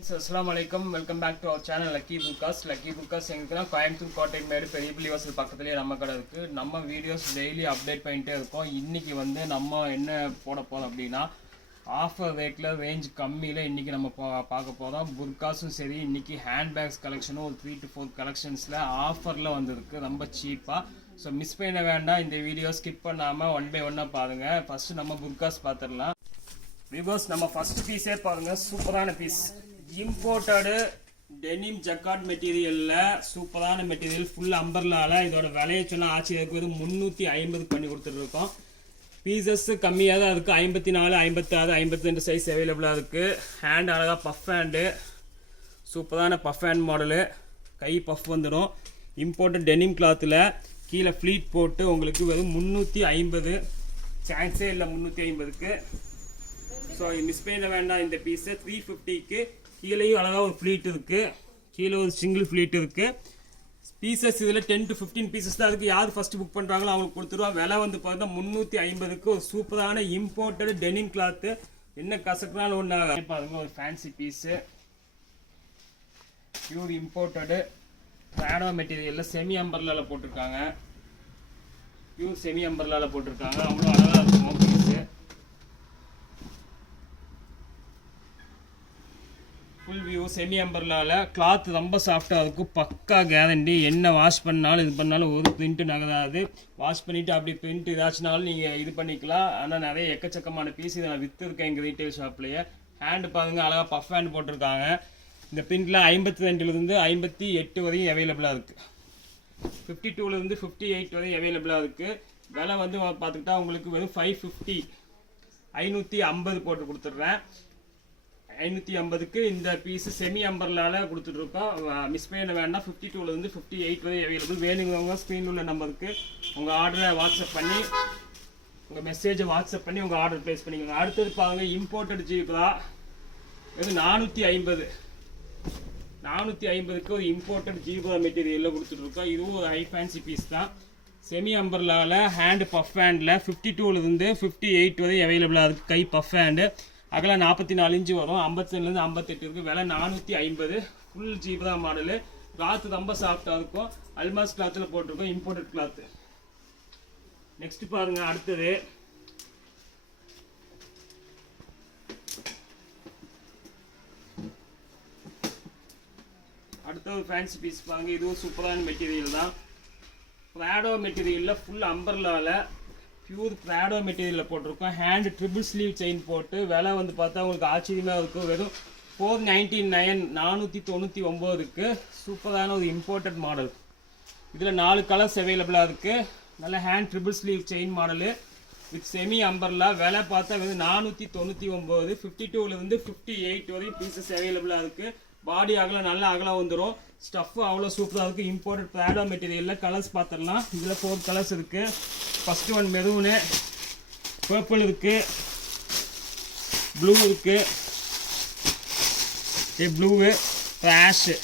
Friends அஸ்லாம் வலைக்கம் welcome back to our channel lucky புக்காஸ் lucky புக்காஸ் எங்களுக்குன்னா கோயம்புத்தூர் கோட்டைமேடு பெரிய பள்ளிவாசல் பக்கத்துலேயே நம்ம கடை இருக்குது நம்ம வீடியோஸ் டெய்லி அப்டேட் பண்ணிகிட்டே இருக்கோம். இன்றைக்கி வந்து நம்ம என்ன போட போகிறோம் அப்படின்னா ஆஃபர் ரேட்டில் ரேஞ்ச் கம்மியில் இன்றைக்கி நம்ம பா பார்க்க போகிறோம் புர்காஸும் சரி இன்றைக்கி ஹேண்ட்பேக்ஸ் கலெக்ஷனும் ஒரு த்ரீ டு ஃபோர் கலெக்ஷன்ஸில் ஆஃபரில் வந்திருக்கு. ரொம்ப சீப்பாக ஸோ மிஸ் பண்ண வேண்டாம். இந்த வீடியோ ஸ்கிப் பண்ணாமல் ஒன் பை ஒன்னாக பாருங்கள் ஃபஸ்ட்டு நம்ம புர்காஸ் பார்த்துடலாம். விவோஸ் நம்ம ஃபர்ஸ்ட் பீஸே பாருங்கள் சூப்பரான பீஸ் இம்போர்ட்டடு டெனிம் ஜக்காட் மெட்டீரியலில் சூப்பரான மெட்டீரியல் ஃபுல் அம்பர்லால இதோட விலையை சொன்னால் ஆச்சரியம் இருக்கிறது முந்நூற்றி ஐம்பது பண்ணி கொடுத்துட்ருக்கோம். பீசஸ் கம்மியாக தான் இருக்குது ஐம்பத்தி நாலு ஐம்பத்தாறு ஐம்பத்தி ரெண்டு சைஸ் அவைலபிளாக இருக்குது ஹேண்ட் அழகாக பஃப் ஹேண்டு சூப்பரான பஃப் ஹேண்ட் மாடலு கை பஃப் வந்துடும் இம்போர்ட்டட் டெனிம் கிளாத்தில் கீழே ஃப்ளீட் போட்டு உங்களுக்கு வெறும் முந்நூற்றி ஐம்பது. சான்ஸே இல்லை முந்நூற்றி ஐம்பதுக்கு. ஸோ மிஸ் பண்ண வேண்டாம் இந்த பீஸு த்ரீ ஃபிஃப்டிக்கு கீழேயும் அழகாக ஒரு ஃப்ளீட் இருக்குது கீழே ஒரு சிங்கிள் ஃப்ளீட் இருக்குது பீசஸ் இதில் டென் டு ஃபிஃப்டீன் பீசஸ் தான் இருக்குது யார் ஃபஸ்ட்டு புக் பண்ணுறாங்களோ அவங்களுக்கு கொடுத்துருவா விலை வந்து பார்த்தா முந்நூற்றி ஐம்பதுக்கு ஒரு சூப்பரான இம்போர்ட்டடு டெனிம் கிளாத்து என்ன கசக்குனாலும் ஒன்று பாருங்க ஒரு ஃபேன்சி பீஸு பியூர் இம்போர்ட்டடு ப்ராடோ மெட்டீரியலில் செமி அம்பர்லாவில் போட்டிருக்காங்க. பியூர் செமி அம்பர்லாவில் போட்டிருக்காங்க. அவ்வளோ அழகாக இருக்கும் பீஸு ஃபுல் வியூ செமி அம்பர்லால கிளாத் ரொம்ப சாஃப்டாக இருக்கும். பக்கா கேரண்டி என்ன வாஷ் பண்ணாலும் இது பண்ணாலும் ஒரு பிரிண்ட்டு நகராது. வாஷ் பண்ணிவிட்டு அப்படி பிரிண்ட் ஏதாச்சுனாலும் நீங்கள் இது பண்ணிக்கலாம். ஆனால் நிறைய எக்கச்சக்கமான பீஸ் இதை நான் விற்றுருக்கேன் எங்கள் ரீட்டைல் ஷாப்லேயே ஹேண்டு பாருங்கள் அழகாக பஃப் ஹேண்ட் போட்டிருக்காங்க. இந்த பிரிண்ட்லாம் ஐம்பத்தி ரெண்டுலேருந்து ஐம்பத்தி எட்டு வரையும் அவைலபிளாக இருக்குது ஃபிஃப்டி டூலேருந்து ஃபிஃப்டி எயிட் வரையும் அவைலபிளாக இருக்குது விலை வந்து பார்த்துக்கிட்டா உங்களுக்கு வெறும் ஃபைவ் ஃபிஃப்டி ஐநூற்றி ஐம்பது போட்டு கொடுத்துட்றேன். ஐநூற்றி ஐம்பதுக்கு இந்த பீஸு செமி அம்பர்லால் கொடுத்துட்ருக்கோம். மிஸ் பண்ண வேண்டாம். ஃபிஃப்டி டூலேருந்து ஃபிஃப்டி எயிட் வரை அவைலபிள் வேணுங்கிறவங்க ஸ்க்ரீனில் உள்ள நம்பருக்கு உங்கள் ஆர்டரை வாட்ஸ்அப் பண்ணி உங்கள் மெசேஜை வாட்ஸ்அப் பண்ணி உங்கள் ஆர்டர் ப்ளேஸ் பண்ணிக்கோங்க. அடுத்தது பாருங்க இம்போர்ட்டட் ஜீப்ரா இது நானூற்றி ஐம்பது. நானூற்றி ஐம்பதுக்கு ஒரு இம்போர்ட்டட் ஜீபா மெட்டீரியலில் கொடுத்துட்ருக்கோம். இதுவும் ஒரு ஹை ஃபேன்சி பீஸ் தான். செமி அம்பர்லாவில் ஹேண்டு பஃப் ஹேண்டில் ஃபிஃப்டி டூலேருந்து ஃபிஃப்டி எயிட் வரை அவைலபிளாக இருக்குது கை பஃப் ஹேண்டு அகலம் நாற்பத்தி நாலு இன்ச்சு வரும். ஐம்பத்தேழுலேருந்து ஐம்பத்தெட்டு இருக்குது விலை நானூற்றி ஐம்பது. ஃபுல் ஜீப்ரா மாடலு கிளாத்து ரொம்ப சாஃப்டாக இருக்கும். அல்மாஸ் கிளாத்தில் போட்டிருக்கோம். இம்போர்ட்டட் கிளாத்து நெக்ஸ்ட் பாருங்கள் அடுத்தது. அடுத்த ஒரு ஃபேன்சி பீஸ் பாருங்கள் இதுவும் சூப்பரான மெட்டீரியல் தான். ப்ராடோ மெட்டீரியலில் ஃபுல் அம்பர்லாவில் பியூர் ப்ராடோ மெட்டீரியலில் போட்டிருக்கோம். ஹேண்ட் ட்ரிபிள் ஸ்லீவ் செயின் போட்டு விலை வந்து பார்த்தா உங்களுக்கு ஆச்சரியமாக இருக்கும். வெறும் ஃபோர் நைன்டி நைன் நானூற்றி தொண்ணூற்றி ஒம்போதுக்கு சூப்பரான ஒரு இம்போர்ட்டட் மாடல் இதில் நாலு கலர்ஸ் அவைலபிளாக இருக்குது நல்ல hand triple sleeve chain model with semi umbrella விலை பார்த்தா வெறும் நானூற்றி தொண்ணூற்றி ஒம்பது ஃபிஃப்டி டூலேருந்து ஃபிஃப்டி எயிட் வரையும் பீசஸ் அவைலபிளாக இருக்குது பாடி அகலம் நல்ல அகலம் வந்துடும் ஸ்டஃப் அவ்வளோ சூப்பராக இருக்குது இம்போர்ட்டட் ப்ராடோ மெட்டீரியலில் கலர்ஸ் பார்த்துடலாம் இதில் ஃபோர் கலர்ஸ் இருக்குது ஃபஸ்ட்டு ஒன் மெரூனு பர்பிள் இருக்குது ப்ளூ இருக்குது ப்ளூவு ரேஷு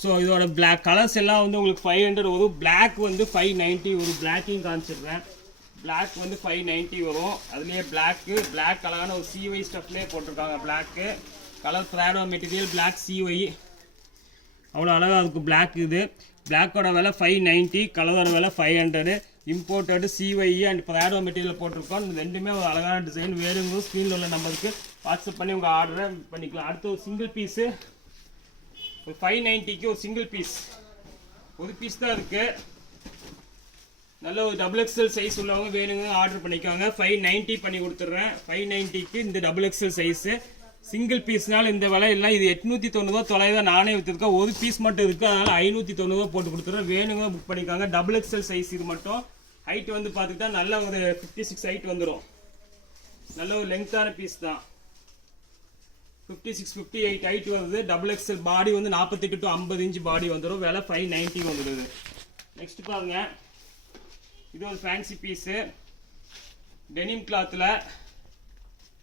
ஸோ இதோட பிளாக் கலர்ஸ் எல்லாம் வந்து உங்களுக்கு ஃபைவ் ஹண்ட்ரட் வரும். பிளாக் வந்து ஃபைவ் நைன்ட்டி வரும் பிளாக்கையும் காமிச்சிடுறேன் பிளாக் வந்து ஃபைவ் நைன்ட்டி வரும். அதுலேயே பிளாக்கு பிளாக் கலரான ஒரு சிவை ஸ்டஃப்லேயே போட்டிருக்காங்க black colour ப்ராடோ material black CY அவ்வளோ அழகாக இருக்கும் பிளாக் இது. பிளாக்கோட விலை ஃபைவ் நைன்ட்டி கலரோட விலை five hundred imported CY and ப்ராடோ material போட்டிருக்கோம். ரெண்டுமே ஒரு அழகான டிசைன் வேணுங்க ஸ்க்ரீனில் உள்ள நம்பருக்கு வாட்ஸ்அப் பண்ணி உங்கள் ஆர்டரை பண்ணிக்கலாம். அடுத்து ஒரு சிங்கிள் பீஸு ஒரு ஃபைவ் நைன்ட்டிக்கு ஒரு சிங்கிள் பீஸ் ஒரு பீஸ் தான் இருக்குது நல்ல ஒரு டபுள் எக்ஸ்எல் சைஸ் உள்ளவங்க வேணுங்க ஆர்டர் பண்ணிக்கோங்க. ஃபைவ் நைன்ட்டி பண்ணி கொடுத்துட்றேன். ஃபைவ் நைன்ட்டிக்கு இந்த டபுள் எக்ஸ்எல் சைஸு சிங்கிள் பீஸ்னால இந்த விலை இல்லை இது எட்நூற்றி தொண்ணூறுவா தொலைவா நானே விற்றுருக்கேன் ஒரு பீஸ் மட்டும் இருக்குது அதனால் ஐநூற்றி தொண்ணூறுவா போட்டு கொடுத்துருவேன் வேணுங்க புக் பண்ணிக்காங்க. டபுள் எக்ஸ்எல் சைஸ் இது மட்டும். ஹைட் வந்து பார்த்துக்கிட்டா நல்ல ஒரு ஃபிஃப்டி சிக்ஸ் ஹைட் வந்துடும் நல்ல ஒரு லெங்க்த்தான பீஸ் தான். Fifty six fifty eight height வருது டபுள் எக்ஸ்எல் பாடி வந்து நாற்பத்தெட்டு டு ஐம்பது இன்ச் பாடி வந்துடும் விலை ஃபைவ் நைன்ட்டி வந்துடுது நெக்ஸ்ட் பாருங்க. இது ஒரு ஃபேன்சி பீஸு டெனிம் கிளாத்தில்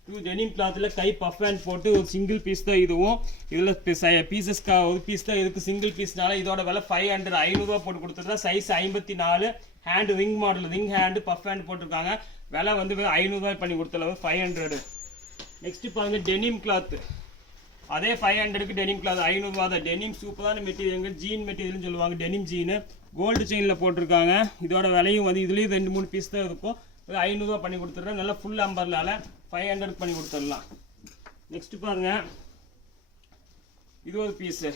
டூ டெனிம் கிளாத்தில் கை பஃப் ஹேண்ட் போட்டு ஒரு சிங்கிள் பீஸ் தான் இதுவும். இதில் பீசஸ்க்கா ஒரு பீஸ் தான் இருக்குது சிங்கிள் பீஸ்னால இதோட விலை ஃபைவ் ஹண்ட்ரட் ஐநூறுரூவா போட்டு கொடுத்துருந்தா சைஸ் ஐம்பத்தி நாலு hand ring model ring hand puff hand போட்டிருக்காங்க. விலை வந்து வெறும் ஐநூறுரூவா பண்ணி கொடுத்தளவு ஃபைவ் ஹண்ட்ரடு நெக்ஸ்ட் பாருங்க டெனிம் கிளாத்து அதே ஃபைவ் ஹண்ட்ரடுக்கு டெனிம் கிளாத் ஐநூறுரூவா தான். டெனிம் சூப்பரான மெட்டீரியல் ஜீன் மெட்டீரியல்னு சொல்லுவாங்க. டெனிம் ஜீனு கோல்டு செயினில் போட்டிருக்காங்க. இதோட விலையும் வந்து இதுலேயும் ரெண்டு மூணு பீஸ் தான் இருக்கும். ஐநூறுரூவா பண்ணி கொடுத்துட்றேன். நல்லா ஃபுல் அம்பர்லால் ஃபைவ் ஹண்ட்ரட் பண்ணி கொடுத்துடலாம். நெக்ஸ்ட் பாருங்க. இது ஒரு பீஸு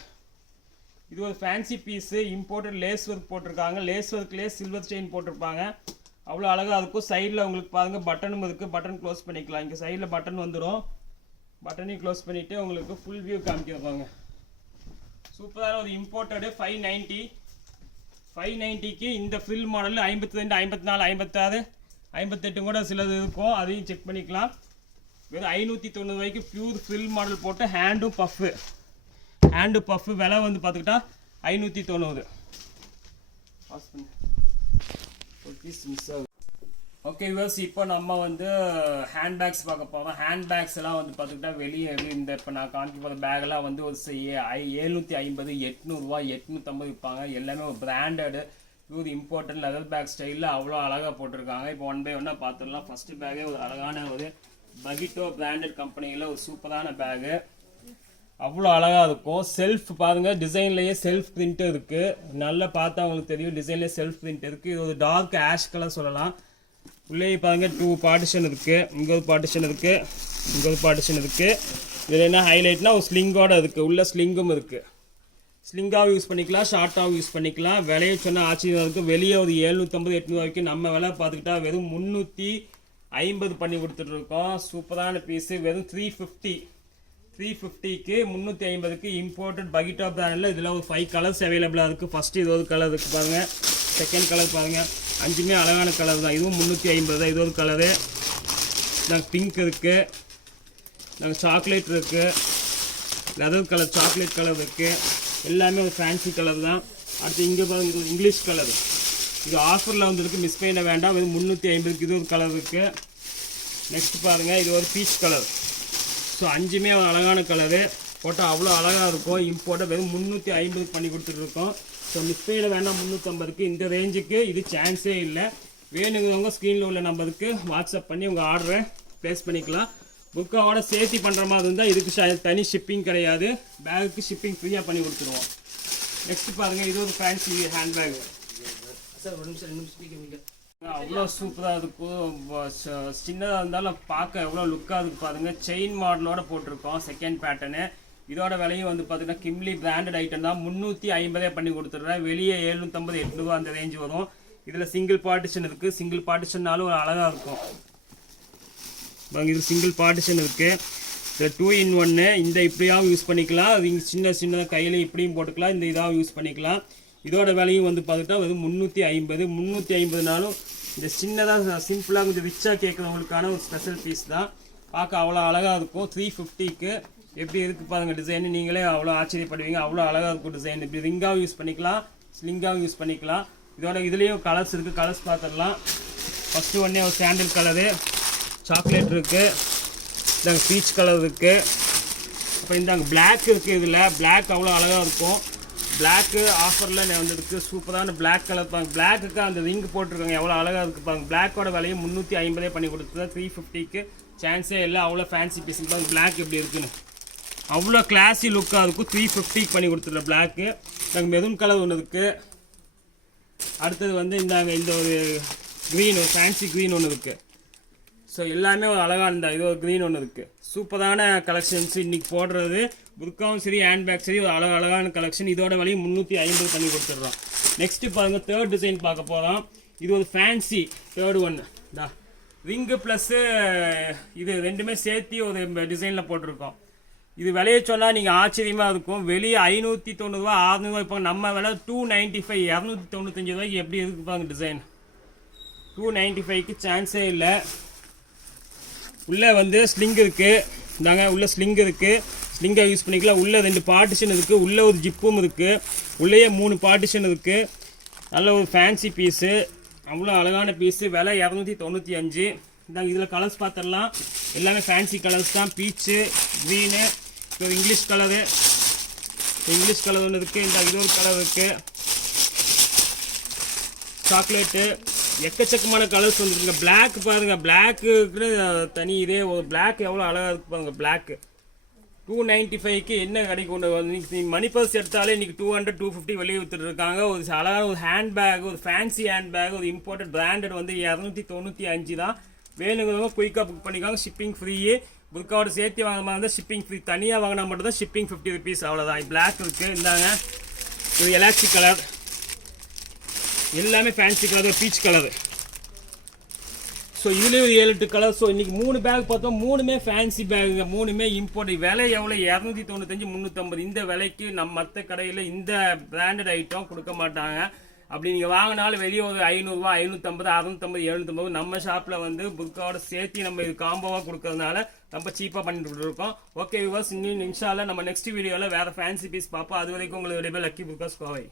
இது ஒரு fancy piece imported lace work போட்டிருக்காங்க. லேஸ் ஒர்க்லேயே சில்வர் செயின் போட்டிருப்பாங்க. அவ்வளோ அழகாக இருக்கும். சைடில் உங்களுக்கு பாருங்கள் பட்டனும் இருக்குது பட்டன் க்ளோஸ் பண்ணிக்கலாம். இங்கே சைடில் பட்டன் வந்துடும் பட்டனையும் க்ளோஸ் பண்ணிவிட்டு உங்களுக்கு ஃபுல் வியூ காமிக்கிறப்பாங்க சூப்பரான ஒரு இம்போர்ட்டடு ஃபைவ் நைன்ட்டி ஃபைவ் நைன்ட்டிக்கு இந்த ஃபில் மாடலில் ஐம்பத்தி ரெண்டு ஐம்பத்தி நாலு ஐம்பத்தாறு ஐம்பத்தெட்டு கூட சிலது இருக்கும். அதையும் செக் பண்ணிக்கலாம். வெறும் ஐநூற்றி தொண்ணூறு ரூபாய்க்கு பியூர் ஃபில் மாடல் போட்டு ஹேண்டும் பஃப்பு ஹேண்டு பஃப்பு விலை வந்து பார்த்துக்கிட்டா ஐநூற்றி தொண்ணூறு. ஒரு பீஸ் மிஸ் ஆகுது. ஓகே விவர்ஸ் இப்போ நம்ம வந்து ஹேண்ட் பேக்ஸ் பார்க்க போகிறோம் ஹேண்ட் பேக்ஸ் எல்லாம் வந்து பார்த்துக்கிட்டா வெளியே எப்படி இந்த இப்போ நான் காமிக்க போகிற பேக்கெல்லாம் வந்து ஒரு எழுநூற்றி ஐம்பது எட்நூறுரூவா எட்நூற்றம்பது விற்பாங்க. எல்லாமே ஒரு பிராண்டடு இது இம்போர்ட்டட் லெதர் பேக் ஸ்டைலில் அவ்வளோ அழகாக போட்டிருக்காங்க. இப்போ ஒன் பை ஒன்னாக பார்த்துடலாம். ஃபஸ்ட்டு பேக்கே ஒரு அழகான ஒரு பகிட்டோ பிராண்டட் கம்பெனியில் ஒரு சூப்பரான பேகு அவ்வளோ அழகாக இருக்கும். செல்ஃப் பாருங்கள் டிசைன்லேயே செல்ஃப் பிரிண்ட் இருக்குது நல்லா பார்த்தா அவங்களுக்கு தெரியும். டிசைன்லேயே செல்ஃப் பிரிண்ட் இருக்குது இது ஒரு டார்க் ஆஷ் கலர் சொல்லலாம். உள்ளே பாருங்கள் டூ பார்ட்டிஷன் இருக்குது இங்கே ஒரு பார்ட்டிஷன் இருக்குது இங்கே ஒரு பார்ட்டிஷன் இருக்குது இதில் என்ன ஹைலைட்னா ஒரு ஸ்லிங்கோட இருக்குது உள்ள ஸ்லிங்கும் இருக்குது ஸ்லிங்காகவும் யூஸ் பண்ணிக்கலாம் ஷார்ட்டாகவும் யூஸ் பண்ணிக்கலாம். விலையை சொன்ன ஆச்சரியம் இருக்குது வெளியே ஒரு எழுநூற்றம்பது எட்நூறு வரைக்கும் நம்ம விலை பார்த்துக்கிட்டா வெறும் முந்நூற்றி ஐம்பது பண்ணி கொடுத்துட்ருக்கோம். சூப்பரான பீஸு வெறும் த்ரீ ஃபிஃப்டி த்ரீ ஃபிஃப்டிக்கு முந்நூற்றி ஐம்பதுக்கு இம்போர்ட்டட் பகிட்டா பிராண்டில் இதில் ஒரு ஃபைவ் கலர்ஸ் அவைலபிளாக இருக்குது ஃபஸ்ட்டு இது ஒரு கலர் இருக்குது பாருங்கள் செகண்ட் கலர் பாருங்கள் அஞ்சுமே அழகான கலர் தான். இதுவும் முந்நூற்றி ஐம்பது தான். இது ஒரு கலரு நாங்கள் பிங்க் இருக்குது நாங்கள் சாக்லேட் இருக்குது லெதர் கலர் சாக்லேட் கலர் இருக்குது எல்லாமே ஒரு ஃபேன்சி கலர் தான். அடுத்து இங்கே பாருங்க இது இங்கிலீஷ் கலர் இது ஆஃபரில் வந்துருக்கு மிஸ் பண்ண வேண்டாம். இது முந்நூற்றி ஐம்பதுக்கு இது ஒரு கலர் இருக்குது நெக்ஸ்ட் பாருங்கள் இது ஒரு பீச் கலர் ஸோ அஞ்சுமே ஒரு அழகான கலரு போட்டால் அவ்வளோ அழகாக இருக்கும். இம்போர்ட்டாக வெறும் முந்நூற்றி ஐம்பதுக்கு பண்ணி கொடுத்துட்ருக்கோம் ஸோ மிஸ் பண்ண வேண்டாம் முந்நூற்றம்பதுக்கு இந்த ரேஞ்சுக்கு இது சான்ஸே இல்லை. வேணுங்கிறவங்க ஸ்க்ரீனில் உள்ள நம்பருக்கு வாட்ஸ்அப் பண்ணி உங்கள் ஆர்டரை ப்ளேஸ் பண்ணிக்கலாம். புக்காவோட சேர்த்தி பண்ணுற மாதிரி இருந்தால் இதுக்கு தனி ஷிப்பிங் கிடையாது. பேகுக்கு ஷிப்பிங் ஃப்ரீயாக பண்ணி கொடுத்துருவோம். நெக்ஸ்ட் பாருங்கள் இது ஒரு ஃபேன்சி ஹேண்ட்பேக் சார் ஒரு நிமிஷம் ரெண்டு நிமிஷம் அவ்வளோ சூப்பராக இருக்கும் சின்னதாக இருந்தாலும் பார்க்க எவ்வளோ லுக்காக இருக்கு பாருங்க. செயின் மாடலோட போட்டிருக்கோம் செகண்ட் பேட்டர்னு இதோட விலையும் வந்து பார்த்தீங்கன்னா கிம்லி பிராண்டட் ஐட்டம் தான். முந்நூற்றி ஐம்பதே பண்ணி கொடுத்துட்றேன். வெளியே எழுநூற்றம்பது எட்நூறுவா அந்த ரேஞ்ச் வரும். இதில் சிங்கிள் பார்ட்டிஷன் இருக்குது சிங்கிள் பார்ட்டிஷன்னாலும் ஒரு அழகாக இருக்கும். பாருங்க இது சிங்கிள் பார்ட்டிஷன் இருக்குது இந்த டூ இன் ஒன்று இந்த இப்படியாகவும் யூஸ் பண்ணிக்கலாம். அது இங்கே சின்ன சின்னதாக கையில் இப்படியும் போட்டுக்கலாம். இந்த இதாகவும் யூஸ் பண்ணிக்கலாம். இதோட விலையும் வந்து பார்த்துட்டா வந்து முந்நூற்றி ஐம்பது. முந்நூற்றி ஐம்பதுனாலும் இந்த சின்னதாக சிம்பிளாக கொஞ்சம் ரிச்சாக கேட்குறவங்களுக்கான ஒரு ஸ்பெஷல் பீஸ் தான். பார்க்க அவ்வளோ அழகாக இருக்கும். த்ரீ ஃபிஃப்டிக்கு எப்படி இருக்குது பாருங்கள் டிசைன் நீங்களே அவ்வளோ ஆச்சரியப்படுவீங்க. அவ்வளோ அழகாக இருக்கும் டிசைன் இப்படி ரிங்காகவும் யூஸ் பண்ணிக்கலாம். ஸ்லிங்காகவும் யூஸ் பண்ணிக்கலாம். இதோட இதுலேயும் கலர்ஸ் இருக்குது கலர்ஸ் பார்த்துடலாம். ஃபஸ்ட்டு ஒன்றே ஒரு சாண்டில் கலரு சாக்லேட் இருக்குது இந்தாங்க பீச் கலர் இருக்குது அப்புறம் இந்தாங்க பிளாக் இருக்குது இதில். பிளாக் அவ்வளோ அழகாக இருக்கும். பிளாக்கு ஆஃபரில் வந்துருக்கு சூப்பரான பிளாக் கலர் பாங்க பிளாக்குக்கு அந்த ரிங் போட்டிருக்காங்க எவ்வளோ அழகாக இருக்குது பாருங்க. பிளாக்கோட விலையை முந்நூற்றி ஐம்பதே பண்ணி கொடுத்துருந்தா த்ரீ ஃபிஃப்டிக்கு சான்ஸே இல்லை. அவ்வளோ ஃபேன்சி பீஸ் பாருங்க. பிளாக் எப்படி இருக்குன்னு. அவ்வளோ கிளாஸி லுக்காக இருக்கும். த்ரீ ஃபிஃப்டிக்கு பண்ணி கொடுத்துருக்கேன் பிளாக்கு நாங்கள் மெரூன் கலர் ஒன்று இருக்குது அடுத்தது வந்து இந்தாங்க இந்த ஒரு க்ரீன் ஃபேன்சி க்ரீன் ஒன்று இருக்குது ஸோ எல்லாமே ஒரு அழகாக இருந்தால் இது ஒரு க்ரீன் ஒன்று இருக்குது சூப்பரான கலெக்ஷன்ஸ் இன்றைக்கி போடுறது. புர்க்காவும் சரி ஹேண்ட் பேக் சரி ஒரு அழகு அழகான கலெக்ஷன் இதோட விலையும் முந்நூற்றி ஐம்பது பண்ணி கொடுத்துட்றோம். நெக்ஸ்ட்டு பாருங்கள் தேர்ட் டிசைன் பார்க்க போகிறோம் இது ஒரு ஃபேன்சி தேர்ட் ஒன்று டா ரிங்கு ப்ளஸ்ஸு இது ரெண்டுமே சேர்த்து ஒரு டிசைனில் போட்டிருக்கோம். இது விலையை சொன்னால் நீங்கள் ஆச்சரியமாக இருக்கும். வெளியே ஐநூற்றி தொண்ணூறுரூவா அறநூறுவா இப்போ நம்ம விலை டூ நைன்ட்டி ஃபைவ் இரநூத்தி தொண்ணூத்தஞ்சு ரூபாய்க்கு எப்படி இருக்கு பாருங்க டிசைன் டூ நைன்ட்டி ஃபைவ்க்கு சான்ஸே இல்லை. உள்ளே வந்து ஸ்லிங் இருக்குது இந்தாங்க உள்ளே ஸ்லிங் இருக்குது ஸ்லிங்கை யூஸ் பண்ணிக்கலாம் உள்ளே ரெண்டு பார்ட்டிஷன் இருக்குது உள்ளே ஒரு ஜிப்பும் இருக்குது உள்ளேயே மூணு பார்ட்டிஷன் இருக்குது நல்ல ஒரு ஃபேன்சி பீஸு அவ்வளோ அழகான பீஸு விலை இரநூத்தி தொண்ணூற்றி அஞ்சு. இந்தாங்க இதில் கலர்ஸ் பார்த்துடலாம் எல்லாமே ஃபேன்சி கலர்ஸ் தான். பீச்சு க்ரீனு இப்போ இங்கிலீஷ் கலரு இங்கிலீஷ் கலர் ஒன்று இருக்குது இந்த இது ஒரு கலர் இருக்குது சாக்லேட்டு எக்கச்சக்கமான கலர்ஸ் வந்துருக்குங்க. பிளாக் பாருங்க. பிளாக்குன்னு தனி இதே ஒரு பிளாக் எவ்வளோ அழகாக இருக்கு பாருங்க பிளாக்கு டூ நைன்ட்டி ஃபைவ்க்கு என்ன கிடைக்கும் ஒன்று இன்னைக்கு நீ மணி பர்ஸ் எடுத்தாலே இன்றைக்கி டூ ஹண்ட்ரட் டூ ஃபிஃப்டி வெளியே வித்துட்டு இருக்காங்க. ஒரு அழகான ஒரு ஹேண்ட் பேக் ஒரு ஃபேன்சி ஹேண்ட் பேக் ஒரு இம்போர்ட்டட் பிராண்டட் வந்து இரநூத்தி தொண்ணூற்றி அஞ்சு தான். வேணுங்கிறவங்க குயிக்காக புக் பண்ணிக்காங்க. ஷிப்பிங் ஃப்ரீயே புக்காவோட சேர்த்து வாங்கினா இருந்தால் ஷிப்பிங் ஃப்ரீ தனியாக வாங்கினா மட்டும் தான் ஷிப்பிங் ஃபிஃப்டி ருபீஸ் அவ்வளோதான் பிளாக் இருக்குது இந்தாங்க. இது எலாக்சி கலர் எல்லாமே fancy colour peach colour so இதுலேயும் ஒரு ஏழு எட்டு கலர் ஸோ இன்றைக்கி மூணு பேக் பார்த்தோம். மூணுமே ஃபேன்சி பேக்குங்க மூணுமே இம்போர்ட் விலை எவ்வளோ இரநூத்தி தொண்ணூத்தஞ்சு முந்நூற்றம்பது இந்த விலைக்கு நம்ம மற்ற கடையில் இந்த பிராண்டட் ஐட்டம் கொடுக்க மாட்டாங்க. அப்படி நீங்கள் வாங்கினாலும் வெளியே ஒரு ஐநூறுரூவா ஐநூற்றம்பது அறநூற்றம்பது எழுநூற்றம்பது நம்ம ஷாப்பில் வந்து புக்காவோட சேர்த்து நம்ம இது காம்போவாக கொடுக்கறதுனால ரொம்ப சீப்பாக பண்ணிட்டு இருக்கோம். ஓகே விவாஸ் இன்னும் நிமிஷால நம்ம நெக்ஸ்ட் வீடியோவில் வேறு ஃபேன்சி பீஸ் பார்ப்போம். அது வரைக்கும் உங்களுக்கு லக்கி புக்காஸ் கோவை